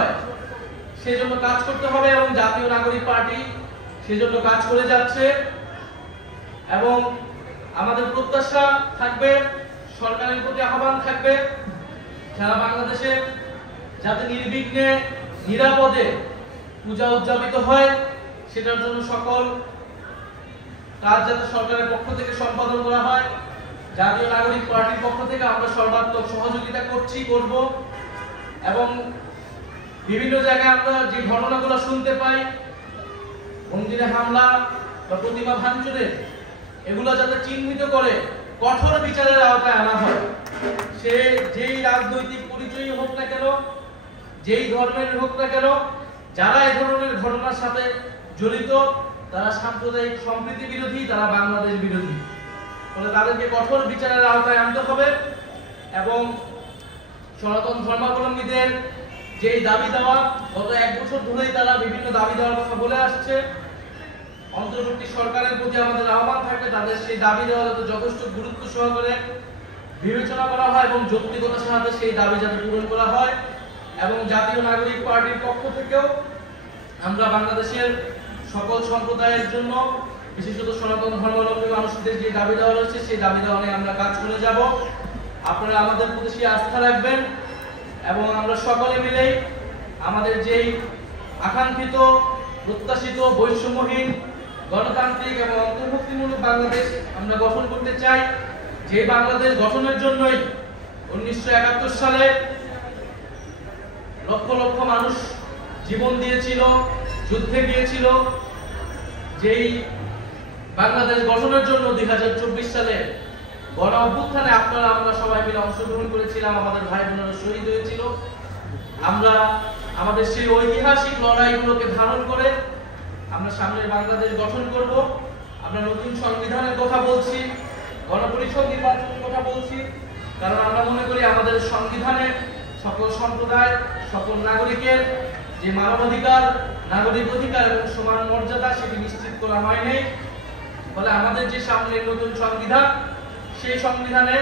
হয় সেজন্য কাজ করতে হবে এবং জাতীয় নাগরিক পার্টি সেজন্য কাজ করে যাচ্ছে। এবং আমাদের প্রত্যাশা থাকবে, সরকারের প্রতি আহ্বান থাকবে, সারা বাংলাদেশে যাতে নির্বিঘ্নে নিরাপদে পূজা উদযাপিত হয় সেটার জন্য সকল কাজ যাতে সরকারের পক্ষ থেকে সম্পাদন করা হয়। জাতীয় নাগরিক পার্টির পক্ষ থেকে আমরা সর্বাত্মক সহযোগিতা করব। এবং বিভিন্ন জায়গায় আমরা যে ঘটনাগুলো শুনতে পাই, মন্দিরে হামলা বা প্রতিমা ভাঙচুরের, এগুলো যাতে চিহ্নিত করে কঠোর বিচারের আওতায় আনা হয়। সে যেই রাজনৈতিক পরিচয় হোক না কেন, যেই ধর্মের হোক না কেন, যারা এই ধরনের ঘটনার সাথে জড়িত তারা সাম্প্রদায়িক সম্প্রীতি বিরোধী, তারা বাংলাদেশ বিরোধী। ফলে তাদেরকে কঠোর বিচারের আওতায় আনতে হবে। এবং সনাতন ধর্মাবলম্বীদের যেই দাবি দেওয়া, গত 1 বছর ধরেই তারা বিভিন্ন দাবি দেওয়ার কথা বলে আসছে, অন্তর্বর্তী সরকারের প্রতি আমাদের আহ্বান থাকবে তাদের সেই দাবি দেওয়া যাতে যথেষ্ট গুরুত্ব সহকারে বিবেচনা করা হয় এবং যৌক্তিকতার সাথে সেই দাবি যাতে পূরণ করা হয়। এবং জাতীয় নাগরিক পার্টির পক্ষ থেকেও আমরা বাংলাদেশের সকল সম্প্রদায়ের জন্য, বিশেষত সনাতন ধর্মাবলম্বী মানুষদের যে দাবি দেওয়া রয়েছে সেই দাবি দেওয়া নিয়ে আমরা কাজ করে যাব। আপনারা আমাদের প্রতি সেই আস্থা রাখবেন এবং আমরা সকলে মিলে আমাদের যেই আকাঙ্ক্ষিত প্রত্যাশিত বৈষম্যহীন গণতান্ত্রিক এবং অন্তর্ভুক্তিমূলক বাংলাদেশ আমরা গঠন করতে চাই, যে বাংলাদেশ গঠনের জন্যই 1971 সালে লক্ষ লক্ষ মানুষ জীবন দিয়েছিল, যুদ্ধে গিয়েছিল, যেই বাংলাদেশ গঠনের জন্য 2024 সালে গণ অভ্যুত্থানে আপনারা আমরা সবাই মিলে অংশগ্রহণ করেছিলাম, আমাদের ভাই বোনেরা শহীদ হয়েছিল। আমরা আমাদের সেই ঐতিহাসিক লড়াইগুলোকে ধারণ করে আমরা সামনের বাংলাদেশ গঠন করব। আমরা নতুন সংবিধানের কথা বলছি, গণপরিষদ নির্বাচনের কথা বলছি, কারণ আমরা মনে করি আমাদের সংবিধানে সকল সম্প্রদায়, সকল নাগরিকের যে মানবাধিকার, নাগরিক অধিকার এবং সমান মর্যাদা সেটি নিশ্চিত করা হয়নি। ফলে আমাদের যে সামনের নতুন সংবিধান, সেই সংবিধানে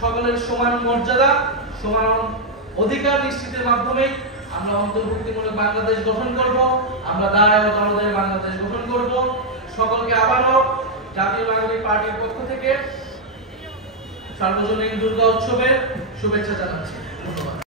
সকলের সমান মর্যাদা, সমান অধিকার নিশ্চিতের মাধ্যমে আমরা অন্তর্ভুক্তিমূলক বাংলাদেশ গঠন করব, আমরা দাঁড়ায় দলদের বাংলাদেশ গঠন করব। সকলকে আবারও জাতীয় নাগরিক পার্টির পক্ষ থেকে সার্বজনীন দুর্গা উৎসবের শুভেচ্ছা জানাচ্ছি। ধন্যবাদ।